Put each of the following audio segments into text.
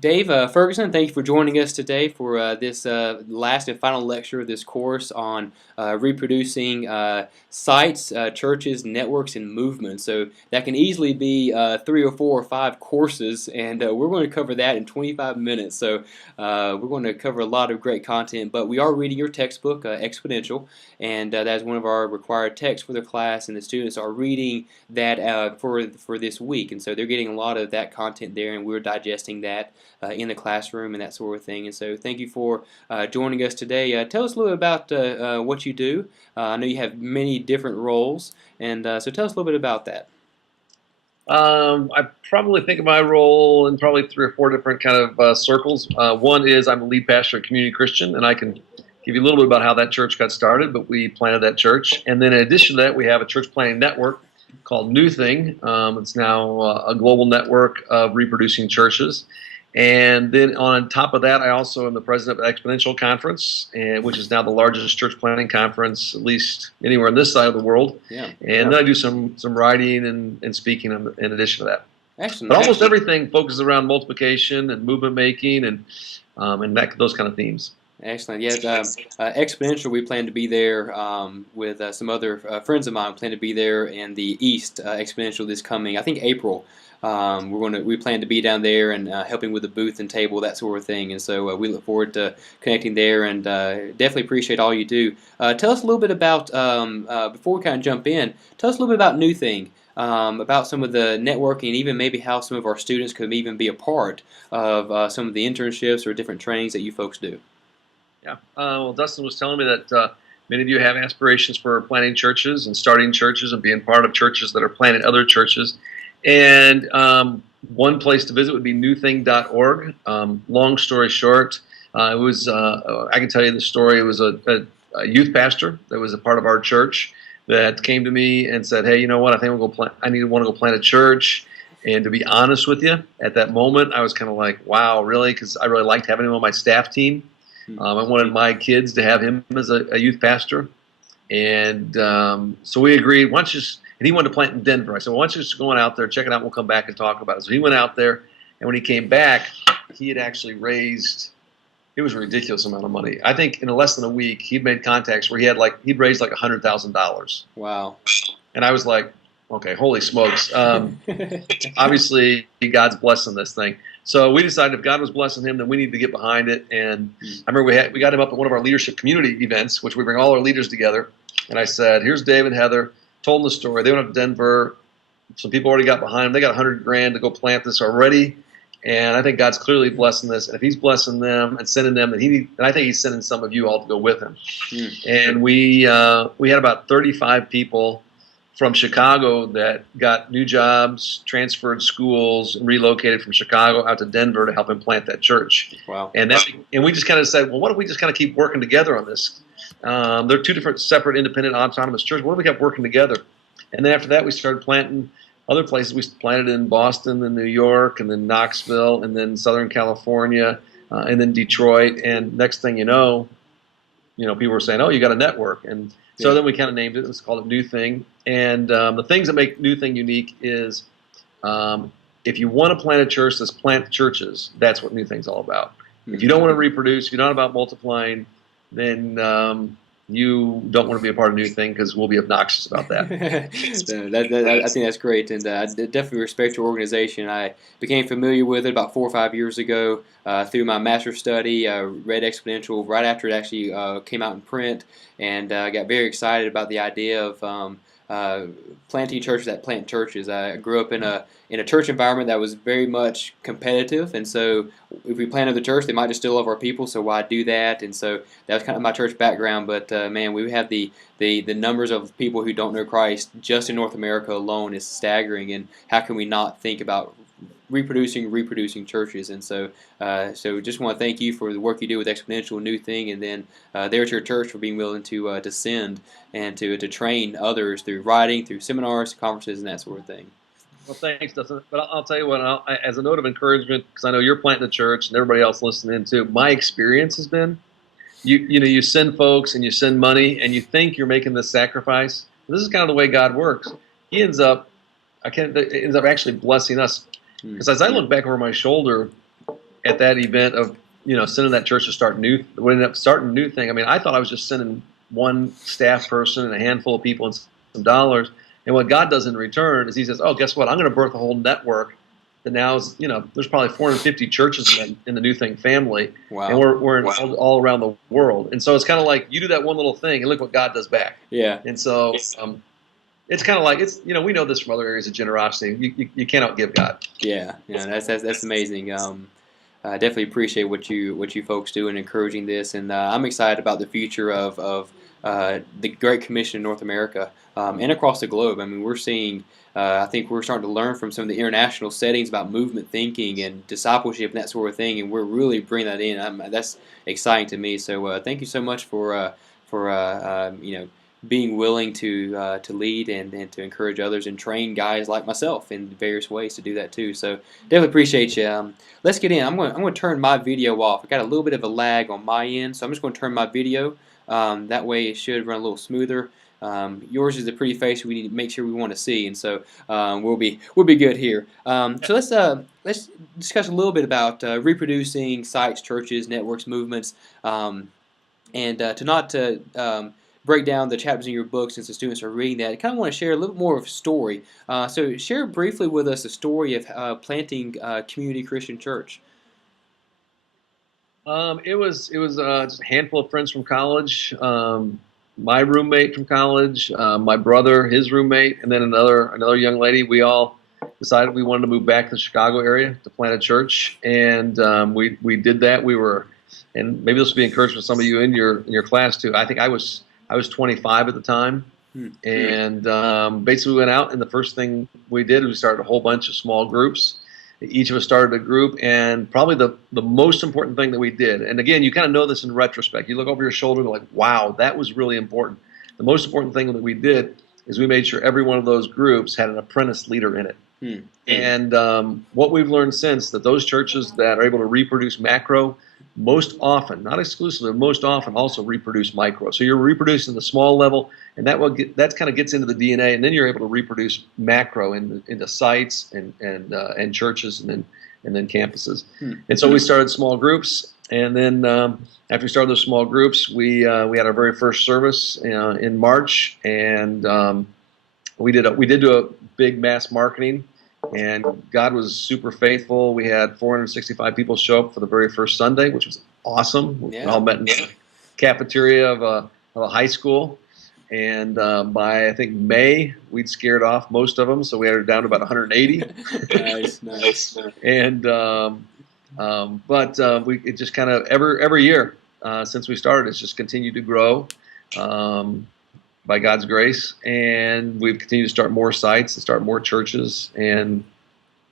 Dave Ferguson, thank you for joining us today for this last and final lecture of this course on reproducing sites, churches, networks, and movements. So that can easily be 3 or 4 or 5 courses, and we're going to cover that in 25 minutes. So we're going to cover a lot of great content, but we are reading your textbook, Exponential, and that is one of our required texts for the class, and the students are reading that for this week, and so they're getting a lot of that content there, and we're digesting that in the classroom and that sort of thing. And so thank you for joining us today. Tell us a little bit about what you do. I know you have many different roles, and so tell us a little bit about that. I probably think of my role in probably 3 or 4 different kind of circles. One is I'm a lead pastor at Community Christian, and I can give you a little bit about how that church got started, but we planted that church. And then in addition to that, we have a church planting network called NewThing. It's now a global network of reproducing churches. And then on top of that, I also am the president of the Exponential Conference, which is now the largest church planting conference, at least anywhere on this side of the world. Yeah. And then I do some writing and speaking in addition to that. Excellent. But almost everything focuses around multiplication and movement making and those kind of themes. Excellent. Yeah, Exponential, we plan to be there with some other friends of mine. We plan to be there in the East Exponential this coming, I think, April. We plan to be down there and helping with the booth and table, that sort of thing. And so we look forward to connecting there, and definitely appreciate all you do. Tell us a little bit about, before we kind of jump in, tell us a little bit about NewThing. About some of the networking, even maybe how some of our students could even be a part of some of the internships or different trainings that you folks do. Yeah. Well, Dustin was telling me that many of you have aspirations for planting churches and starting churches and being part of churches that are planting other churches. And one place to visit would be newthing.org. Long story short, I can tell you the story. It was a youth pastor that was a part of our church that came to me and said, "Hey, you know what? I think want to go plant a church." And to be honest with you, at that moment, I was kind of like, "Wow, really?" Because I really liked having him on my staff team. I wanted my kids to have him as a youth pastor, and so we agreed. And he wanted to plant in Denver. I said, "Well, why don't you just go on out there, check it out, and we'll come back and talk about it." So he went out there, and when he came back, he had actually raised, it was a ridiculous amount of money. I think in less than a week, he'd made contacts where he'd raised like $100,000. Wow. And I was like, okay, holy smokes. Obviously, God's blessing this thing. So we decided if God was blessing him, then we need to get behind it. And I remember we got him up at one of our leadership community events, which we bring all our leaders together. And I said, "Here's Dave and Heather." Told them the story. They went up to Denver. Some people already got behind them. They got $100,000 to go plant this already. And I think God's clearly blessing this. And if he's blessing them and sending them, and I think he's sending some of you all to go with him. And we had about 35 people from Chicago that got new jobs, transferred schools, and relocated from Chicago out to Denver to help him plant that church. Wow. And we just kind of said, well, what if we just kind of keep working together on this? They're two different, separate, independent, autonomous churches. What if we kept working together? And then after that, we started planting other places. We planted in Boston and New York, and then Knoxville, and then Southern California, and then Detroit. And next thing you know, people were saying, "Oh, you got a network." And so then we kind of named it. It's called NewThing. And the things that make NewThing unique is if you want to plant a church, let's plant churches. That's what NewThing's all about. If you don't want to reproduce, if you're not about multiplying, then you don't want to be a part of NewThing, because we'll be obnoxious about that. I think that's great, and I definitely respect your organization. I became familiar with it about 4 or 5 years ago through my master's study. I read Exponential right after it actually came out in print, and I got very excited about the idea of planting churches that plant churches. I grew up in a church environment that was very much competitive, and so if we planted the church, they might just steal all of our people, so why do that? And so that was kind of my church background, but man, we have the numbers of people who don't know Christ just in North America alone is staggering, and how can we not think about reproducing churches? And so just want to thank you for the work you do with Exponential, NewThing, and then there at your church for being willing to send and to train others through writing, through seminars, conferences, and that sort of thing. Well, thanks, Dustin. But I'll tell you what, as a note of encouragement, because I know you're planting a church and everybody else listening too, my experience has been, you send folks and you send money and you think you're making this sacrifice. This is kind of the way God works. It ends up actually blessing us. Because as I look back over my shoulder, at that event of sending that church to start we ended up starting NewThing. I mean, I thought I was just sending one staff person and a handful of people and some dollars. And what God does in return is He says, "Oh, guess what? I'm going to birth a whole network that now is, there's probably 450 churches in the NewThing family, Wow. and we're all around the world. And so it's kind of like you do that one little thing, and look what God does back. Yeah. And so it's kind of like we know this from other areas of generosity. You cannot give God. Yeah. That's amazing. I definitely appreciate what you folks do in encouraging this, and I'm excited about the future of the Great Commission in North America and across the globe. I mean, we're seeing. I think we're starting to learn from some of the international settings about movement thinking and discipleship and that sort of thing, and we're really bringing that in. That's exciting to me. So thank you so much for being willing to lead and to encourage others and train guys like myself in various ways to do that too. So definitely appreciate you. Let's get in. I'm going to turn my video off. I got a little bit of a lag on my end, so I'm just going to turn my video. That way it should run a little smoother. Yours is a pretty face we need to make sure we want to see, and so we'll be good here. So let's discuss a little bit about reproducing sites, churches, networks, movements, and to not break down the chapters in your book since the students are reading that. I kind of want to share a little more of a story. So share briefly with us the story of planting Community Christian Church. It was just a handful of friends from college. My roommate from college, my brother, his roommate, and then another young lady. We all decided we wanted to move back to the Chicago area to plant a church, and we did that. And maybe this will be encouragement for some of you in your class too. I think I was 25 at the time, and basically we went out, and the first thing we did was we started a whole bunch of small groups. Each of us started a group, and probably the most important thing that we did, and again, you kind of know this in retrospect. You look over your shoulder and you're like, wow, that was really important. The most important thing that we did is we made sure every one of those groups had an apprentice leader in it. And what we've learned since, that those churches that are able to reproduce macro, most often, not exclusively, most often also reproduce micro. So you're reproducing the small level, and that kind of gets into the DNA, and then you're able to reproduce macro into sites and churches and then campuses. And so we started small groups, and then after we started those small groups, we had our very first service in March, and we did do a big mass marketing. And God was super faithful. We had 465 people show up for the very first Sunday, which was awesome. We all met in the cafeteria of a high school. And by, I think, May, we'd scared off most of them, so we had it down to about 180. Nice. And it just kind of every year since we started, it's just continued to grow. By God's grace, and we've continued to start more sites and start more churches, and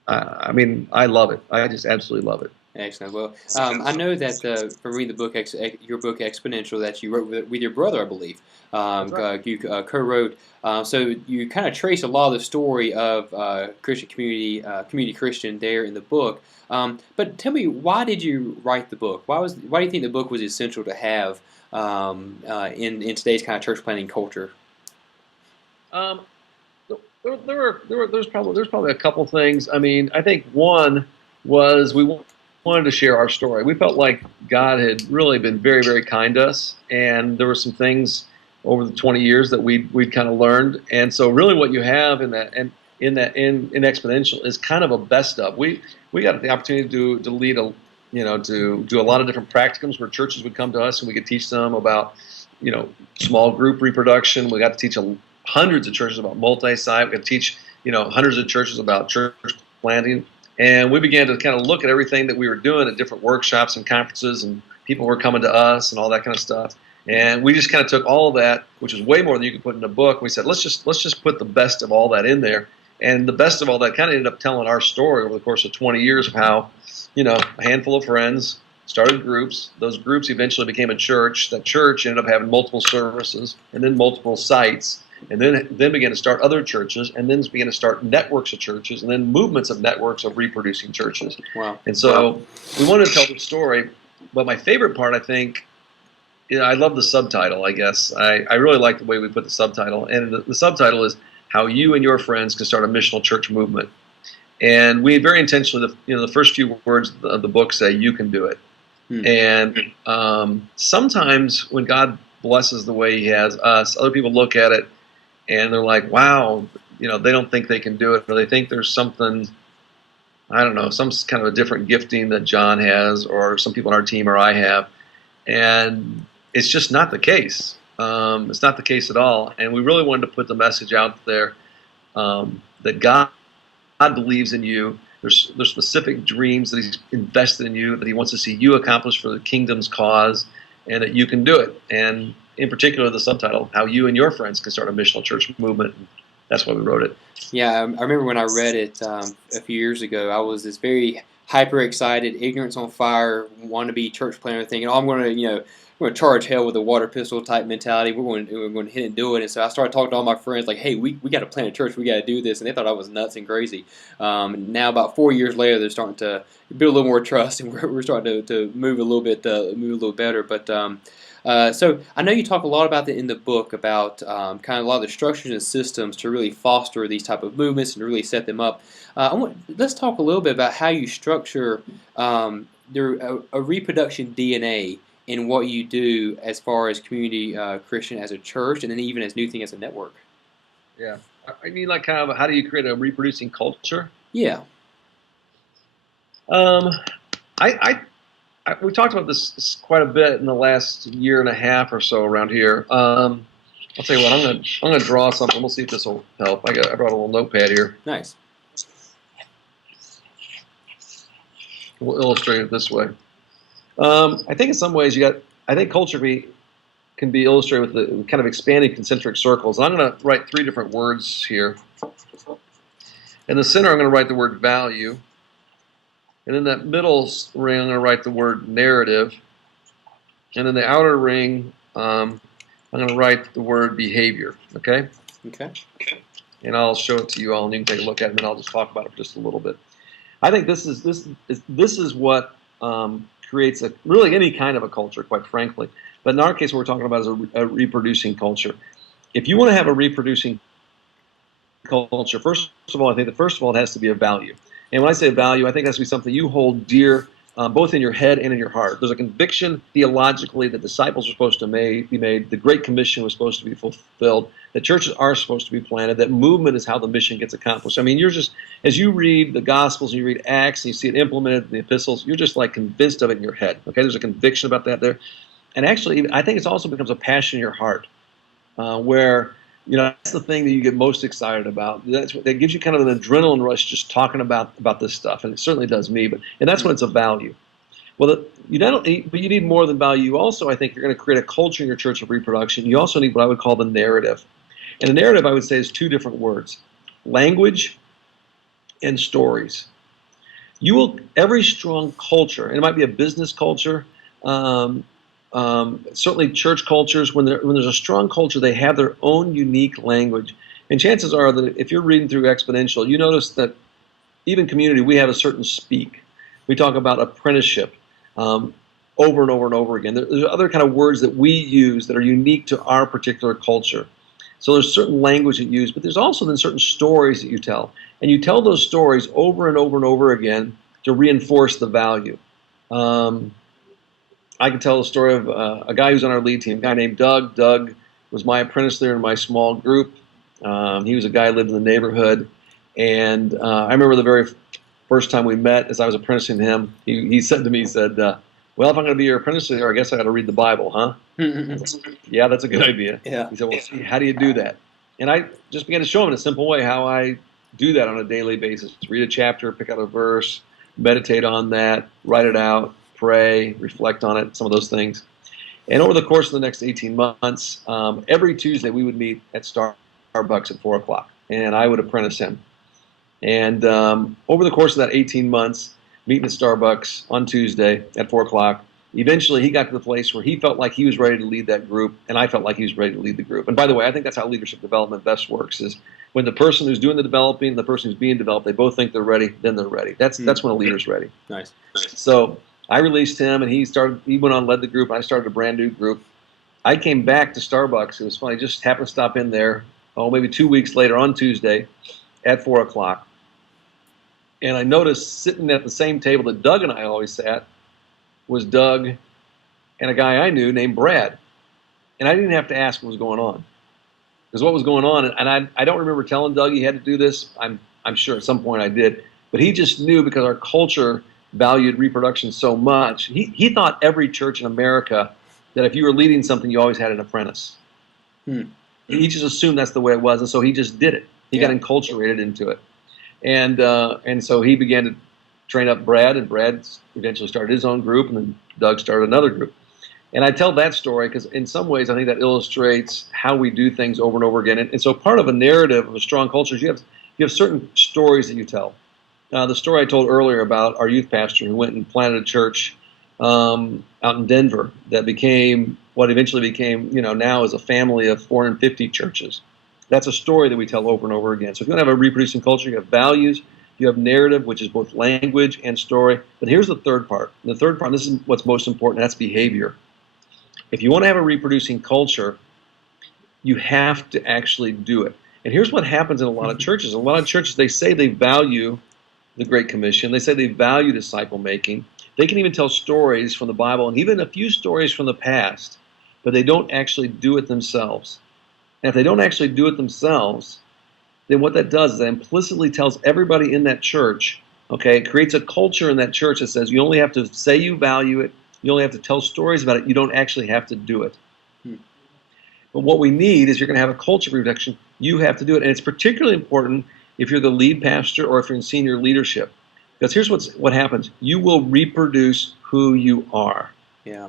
I mean, I love it. I just absolutely love it. Excellent. Well, I know that from reading the book, your book Exponential, that you wrote with your brother, I believe. You co-wrote. So you kind of trace a lot of the story of Christian community Christian there in the book. But tell me, why did you write the book? Why do you think the book was essential to have in today's kind of church planting culture? There's probably a couple things. I mean, I think one was we wanted to share our story. We felt like God had really been very, very kind to us, and there were some things over the 20 years that we'd kind of learned. And so, really, what you have in Exponential is kind of a best of. We got the opportunity to lead to do a lot of different practicums where churches would come to us and we could teach them about, small group reproduction. We got to teach hundreds of churches about multi-site. We got to teach, hundreds of churches about church planting. And we began to kind of look at everything that we were doing at different workshops and conferences, and people were coming to us and all that kind of stuff. And we just kind of took all of that, which is way more than you could put in a book. We said, let's just put the best of all that in there. And the best of all that kind of ended up telling our story over the course of 20 years of how, a handful of friends started groups. Those groups eventually became a church. That church ended up having multiple services and then multiple sites, and then began to start other churches, and then began to start networks of churches, and then movements of networks of reproducing churches. Wow. And so we wanted to tell the story, but my favorite part, I think, I love the subtitle, I guess. I really like the way we put the subtitle, and the subtitle is How You and Your Friends Can Start a Missional Church Movement. And we very intentionally, the first few words of the book say, "You can do it." And sometimes when God blesses the way He has us, other people look at it and they're like, "Wow," they don't think they can do it, or they think there's something, I don't know, some kind of a different gifting that John has, or some people on our team, or I have, and it's just not the case. It's not the case at all. And we really wanted to put the message out there that God believes in you. There's specific dreams that He's invested in you, that He wants to see you accomplish for the kingdom's cause, and that you can do it. And in particular, the subtitle, "How You and Your Friends Can Start a Missional Church Movement." That's why we wrote it. Yeah, I remember when I read it a few years ago, I was this very hyper excited, ignorance on fire, wannabe church planner thinking, "Oh, I'm going to charge hell with a water pistol type mentality. We're going to hit and do it." And so I started talking to all my friends like, "Hey, we got to plant a church. We got to do this." And they thought I was nuts and crazy. Now about 4 years later, they're starting to build a little more trust, and we're starting to move a little bit, move a little better. But so I know you talk a lot about that in the book, about kind of a lot of the structures and systems to really foster these type of movements and to really set them up. Let's talk a little bit about how you structure a reproduction DNA in what you do as far as Community Christian as a church, and then even as NewThing as a network. Yeah, I mean, like, kind of, how do you create a reproducing culture? Yeah. We talked about this quite a bit in the last year and a half or so around here. I'll tell you what, I'm gonna draw something. We'll see if this will help. I brought a little notepad here. Nice. We'll illustrate it this way. I think in some ways I think culture can be illustrated with the kind of expanding concentric circles. And I'm going to write 3 different words here. In the center, I'm going to write the word value. And in that middle ring, I'm going to write the word narrative. And in the outer ring, I'm going to write the word behavior. Okay? Okay. And I'll show it to you all, and you can take a look at it, and then I'll just talk about it for just a little bit. I think this is what creates really any kind of a culture, quite frankly. But in our case, what we're talking about is a reproducing culture. If you want to have a reproducing culture, first of all, I think it has to be a value. And when I say value, I think it has to be something you hold dear, both in your head and in your heart. There's a conviction theologically that disciples are supposed to be made, the Great Commission was supposed to be fulfilled, that churches are supposed to be planted, that movement is how the mission gets accomplished. I mean, you're just, as you read the Gospels and you read Acts and you see it implemented in the epistles, you're just like convinced of it in your head. Okay, there's a conviction about that there. And actually, I think it also becomes a passion in your heart, where that's the thing that you get most excited about. That gives you kind of an adrenaline rush just talking about this stuff, and it certainly does me. And that's when it's a value. Well, but you need more than value. You also, I think, you're going to create a culture in your church of reproduction. You also need what I would call the narrative. And the narrative, I would say, is 2 different words: language and stories. Every strong culture, and it might be a business culture, certainly church cultures, when there's a strong culture, they have their own unique language. And chances are that if you're reading through Exponential, you notice that even community, we have a certain speak. We talk about apprenticeship over and over and over again. There's other kind of words that we use that are unique to our particular culture. So there's certain language that you use, but there's also then certain stories that you tell. And you tell those stories over and over and over again to reinforce the value. I can tell the story of a guy who's on our lead team, a guy named Doug. Doug was my apprentice there in my small group. He was a guy who lived in the neighborhood. And I remember the very first time we met, as I was apprenticing him, he said to me, "Well, if I'm going to be your apprentice here, I guess I got to read the Bible, huh?" Yeah, that's a good idea. Yeah. He said, "Well, see, how do you do that?" And I just began to show him in a simple way how I do that on a daily basis. Read a chapter, pick out a verse, meditate on that, write it out, pray, reflect on it, some of those things. And over the course of the next 18 months, every Tuesday we would meet at Starbucks at 4 o'clock, and I would apprentice him. And over the course of that 18 months, meeting at Starbucks on Tuesday at 4 o'clock, eventually he got to the place where he felt like he was ready to lead that group, and I felt like he was ready to lead the group. And by the way, I think that's how leadership development best works, is when the person who's doing the developing and the person who's being developed, they both think they're ready, then they're ready. That's when a leader's ready. Nice. So I released him, and he went on and led the group, and I started a brand new group. I came back to Starbucks. It was funny, just happened to stop in there, maybe 2 weeks later on Tuesday at 4 o'clock. And I noticed sitting at the same table that Doug and I always sat was Doug and a guy I knew named Brad. And I didn't have to ask what was going on. Because what was going on, and I don't remember telling Doug he had to do this. I'm sure at some point I did. But he just knew, because our culture valued reproduction so much. He thought every church in America, that if you were leading something, you always had an apprentice. He just assumed that's the way it was, and so he just did it. He got enculturated into it. And so he began to train up Brad, and Brad eventually started his own group, and then Doug started another group. And I tell that story because in some ways I think that illustrates how we do things over and over again. And so part of a narrative of a strong culture is you have certain stories that you tell. The story I told earlier about our youth pastor who went and planted a church out in Denver that became what eventually became, now is a family of 450 churches. That's a story that we tell over and over again. So if you want to have a reproducing culture, you have values, you have narrative, which is both language and story. But here's the third part. The third part, and this is what's most important, that's behavior. If you want to have a reproducing culture, you have to actually do it. And here's what happens in a lot of churches. A lot of churches, they say they value the Great Commission. They say they value disciple making. They can even tell stories from the Bible and even a few stories from the past, but they don't actually do it themselves. And if they don't actually do it themselves, then what that does is that implicitly tells everybody in that church, okay, it creates a culture in that church that says you only have to say you value it, you only have to tell stories about it, you don't actually have to do it. But what we need is you're going to have a culture of reproduction, you have to do it. And it's particularly important if you're the lead pastor or if you're in senior leadership. Because here's what happens. You will reproduce who you are. Yeah.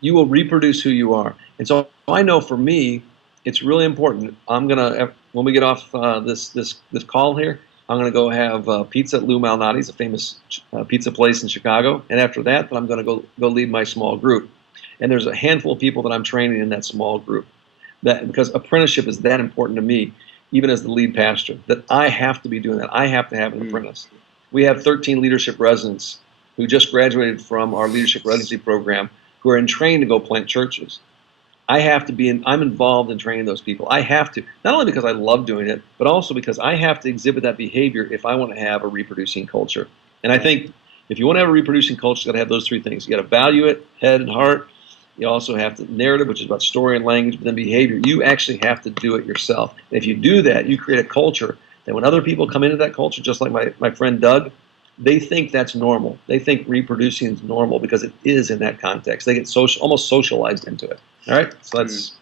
You will reproduce who you are. And so I know for me, it's really important. I'm going to, when we get off this call here, I'm going to go have pizza at Lou Malnati's, a famous pizza place in Chicago. And after that, I'm going to go lead my small group. And there's a handful of people that I'm training in that small group. Because apprenticeship is that important to me, even as the lead pastor, that I have to be doing that. I have to have an apprentice. We have 13 leadership residents who just graduated from our leadership residency program who are in training to go plant churches. I'm involved in training those people. I have to, not only because I love doing it, but also because I have to exhibit that behavior if I want to have a reproducing culture. And I think if you want to have a reproducing culture, you've got to have those three things. You got to value it, head and heart. You also have the narrative, which is about story and language, but then behavior. You actually have to do it yourself. And if you do that, you create a culture that when other people come into that culture, just like my friend Doug, they think that's normal. They think reproducing is normal because it is in that context. They get almost socialized into it. All right? So that's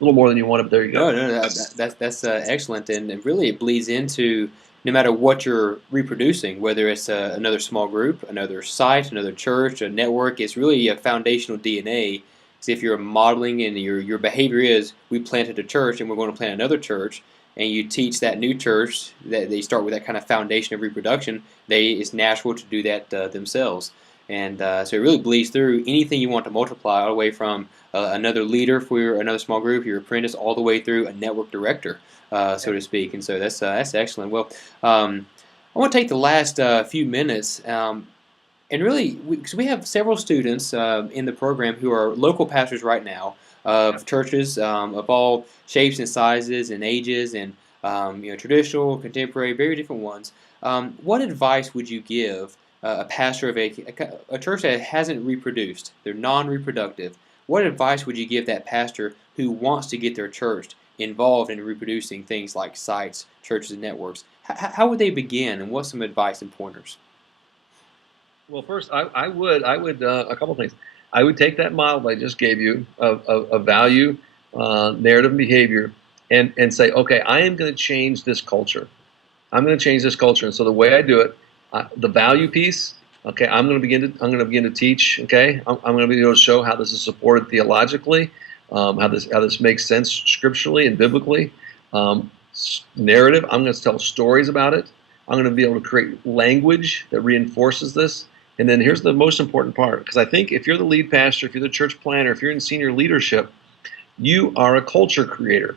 a little more than you wanted, but there you go. No, that's excellent. And really it bleeds into no matter what you're reproducing, whether it's another small group, another site, another church, a network, it's really a foundational DNA. So if you're modeling and your behavior is, we planted a church and we're going to plant another church, and you teach that new church that they start with that kind of foundation of reproduction, it's natural to do that themselves. And so it really bleeds through anything you want to multiply, all the way from another leader for another small group, your apprentice, all the way through a network director, so to speak. And so that's excellent. Well, I want to take the last few minutes and really, because we have several students in the program who are local pastors right now of churches of all shapes and sizes and ages, and traditional, contemporary, very different ones. What advice would you give a pastor of a church that hasn't reproduced? They're non-reproductive. What advice would you give that pastor who wants to get their church involved in reproducing things like sites, churches, and networks? How would they begin, and what's some advice and pointers? Well, first, I would a couple of things. I would take that model I just gave you of value, narrative, and behavior, and say, okay, I am going to change this culture. I'm going to change this culture, and so the way I do it, the value piece, okay, I'm going to begin to teach. Okay, I'm going to be able to show how this is supported theologically, how this makes sense scripturally and biblically. Narrative, I'm going to tell stories about it. I'm going to be able to create language that reinforces this. And then here's the most important part, because I think if you're the lead pastor, if you're the church planner, if you're in senior leadership, you are a culture creator.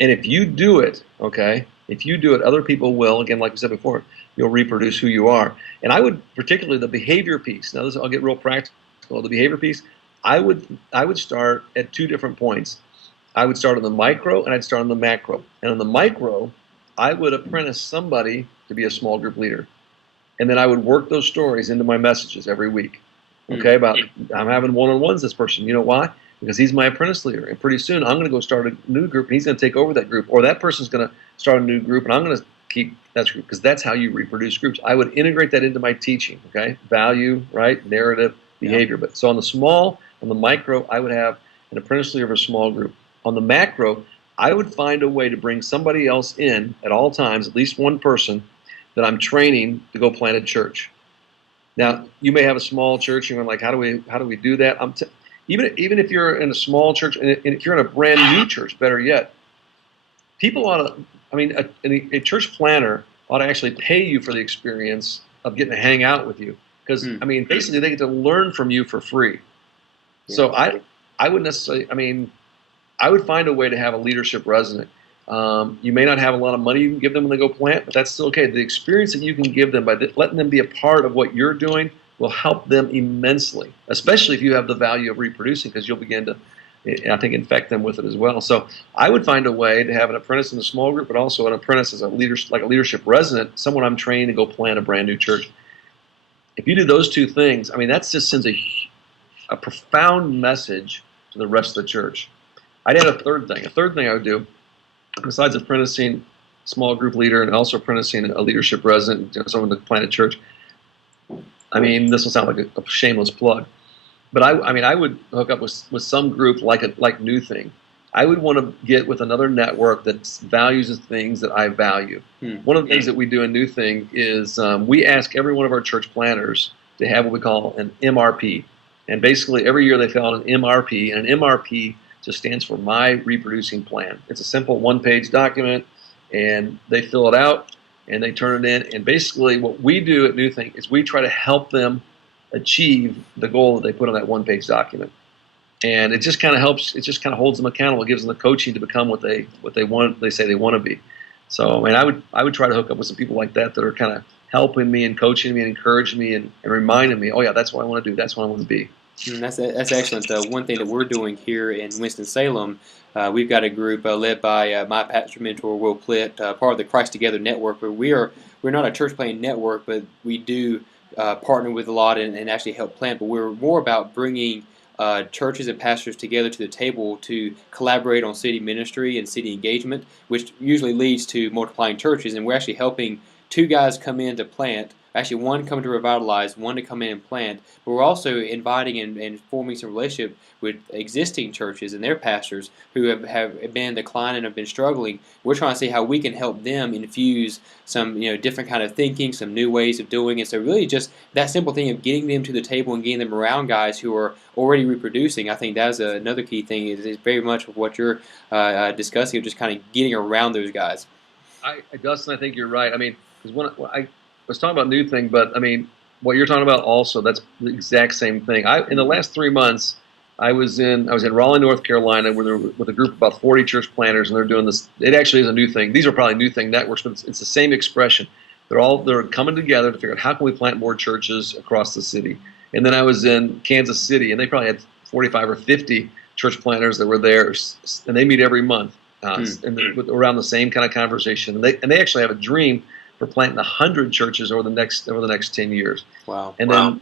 And if you do it, okay, if you do it, other people will. Again, like we said before, you'll reproduce who you are. And I would, particularly the behavior piece, now I'll get real practical, the behavior piece, I would start at two different points. I would start on the micro and I'd start on the macro. And on the micro, I would apprentice somebody to be a small group leader. and then I would work those stories into my messages every week. Okay, about I'm having one-on-ones with this person. You know why? Because he's my apprentice leader, and pretty soon I'm going to go start a new group, and he's going to take over that group, or that person's going to start a new group, and I'm going to keep that group, because that's how you reproduce groups. I would integrate that into my teaching. Okay, value, right, narrative, behavior. But so on the micro, I would have an apprentice leader of a small group. On the macro, I would find a way to bring somebody else in at all times, at least one person that I'm training to go plant a church. Now, you may have a small church, and you're like, how do we do that? Even if you're in a small church, and if you're in a brand new church, better yet, people ought to, a church planner ought to actually pay you for the experience of getting to hang out with you. Because, basically they get to learn from you for free. Yeah. So I wouldn't necessarily, I would find a way to have a leadership resident. You may not have a lot of money you can give them when they go plant, but that's still okay. The experience that you can give them by letting them be a part of what you're doing will help them immensely, especially if you have the value of reproducing, because you'll begin to, I think, infect them with it as well. So I would find a way to have an apprentice in a small group, but also an apprentice as a leadership resident, someone I'm training to go plant a brand new church. If you do those two things, that just sends a profound message to the rest of the church. I'd add a third thing. A third thing I would do, besides apprenticing small group leader and also apprenticing a leadership resident, someone to plant a church. This will sound like a shameless plug, but I would hook up with some group like NewThing. I would want to get with another network that values the things that I value. One of the things that we do in NewThing is we ask every one of our church planners to have what we call an MRP. And basically every year they fill out an MRP, and an MRP just stands for My Reproducing Plan. It's a simple one-page document, and they fill it out and they turn it in. And basically what we do at NewThing is we try to help them achieve the goal that they put on that one-page document. And it just kind of helps. It just kind of holds them accountable. It gives them the coaching to become what they want. They say they want to be. So, I would try to hook up with some people like that are kind of helping me and coaching me and encouraging me and reminding me, oh yeah, that's what I want to do. That's what I want to be. That's excellent. One thing that we're doing here in Winston-Salem, we've got a group led by my pastor mentor, Will Plitt, part of the Christ Together network. Where we're not a church planting network, but we do partner with a lot and actually help plant. But we're more about bringing churches and pastors together to the table to collaborate on city ministry and city engagement, which usually leads to multiplying churches. And we're actually helping two guys come in to plant. Actually, one come to revitalize, one to come in and plant. But we're also inviting and forming some relationship with existing churches and their pastors who have been declining and have been struggling. We're trying to see how we can help them infuse some different kind of thinking, some new ways of doing it. So really just that simple thing of getting them to the table and getting them around guys who are already reproducing. I think that's another key thing is very much what you're discussing, of just kind of getting around those guys. Dustin, I think you're right. Because when I was talking about NewThing, but what you're talking about also, that's the exact same thing. In the last 3 months, I was in Raleigh, North Carolina, with a group of about 40 church planters, and they're doing this. It actually is a NewThing. These are probably NewThing networks, but it's the same expression. They're coming together to figure out how can we plant more churches across the city. And then I was in Kansas City, and they probably had 45 or 50 church planters that were there, and they meet every month, and around the same kind of conversation. And they actually have a dream for planting 100 churches over the next 10 years. Wow. And then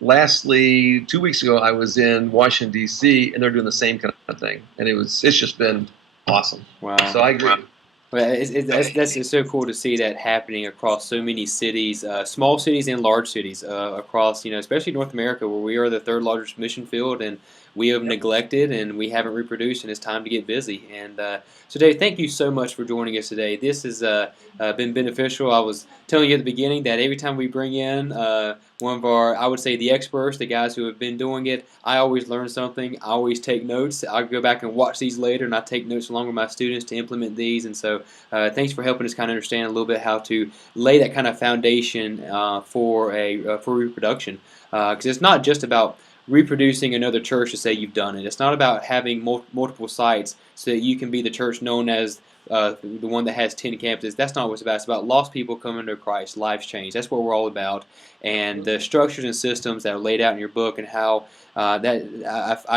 lastly, 2 weeks ago, I was in Washington, D.C., and they're doing the same kind of thing. And it's just been awesome. Wow. So I agree. Well, that's so cool to see that happening across so many cities, small cities and large cities across, especially North America, where we are the third largest mission field, and we have neglected and we haven't reproduced, and it's time to get busy. And so, Dave, thank you so much for joining us today. This has been beneficial. I was telling you at the beginning that every time we bring in one of our, I would say, the experts, the guys who have been doing it, I always learn something. I always take notes. I'll go back and watch these later, and I take notes along with my students to implement these. And so thanks for helping us kind of understand a little bit how to lay that kind of foundation for reproduction. Because it's not just about reproducing another church to say you've done it. It's not about having multiple sites so that you can be the church known as the one that has 10 campuses. That's not what it's about. It's about lost people coming to Christ, lives changed. That's what we're all about. And the structures and systems that are laid out in your book and how I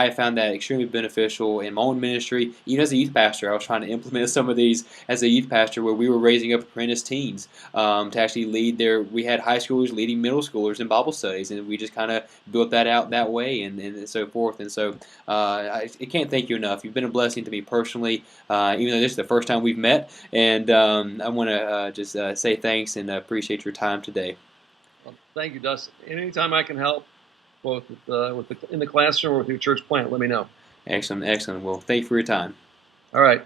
have found that extremely beneficial in my own ministry. Even as a youth pastor, I was trying to implement some of these as a youth pastor, where we were raising up apprentice teens to actually lead their. We had high schoolers leading middle schoolers in Bible studies, and we just kind of built that out that way, and so forth. And so I can't thank you enough. You've been a blessing to me personally, even though this is the first time we've met. And I want to just say thanks and appreciate your time today. Well, thank you, Dustin. Anytime I can help, both in the classroom or with your church plant, let me know. Excellent, excellent. Well, thank you for your time. All right.